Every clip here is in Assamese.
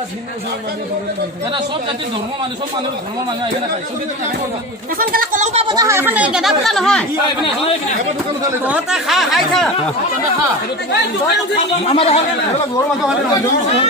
সব জাতিৰ ধৰ্ম মানুহ সব মানুহ ধৰ্মৰ মানুহ আহিব নাপায় এখন কেলা কলংকা বজা হয় এখন গেদা পূজা নহয় ঘৰতে খা খাই খা আমাৰ ঘৰৰ মানুহ হয়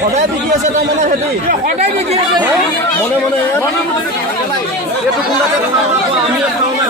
সদায় বিকি আছে তাৰমানে হেৰি সদায় বিকি আছে মনে মনে এইটো কোনটাকে আমি খাওঁ না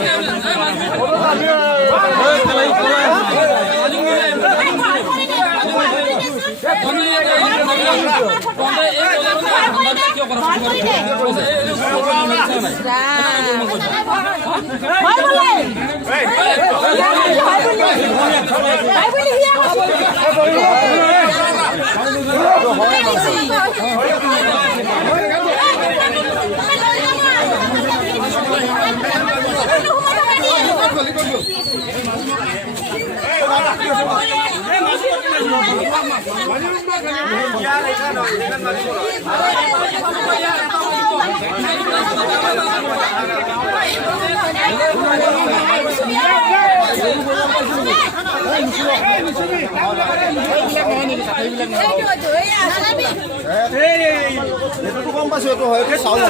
গম পাইছো এইটো হয় চাউল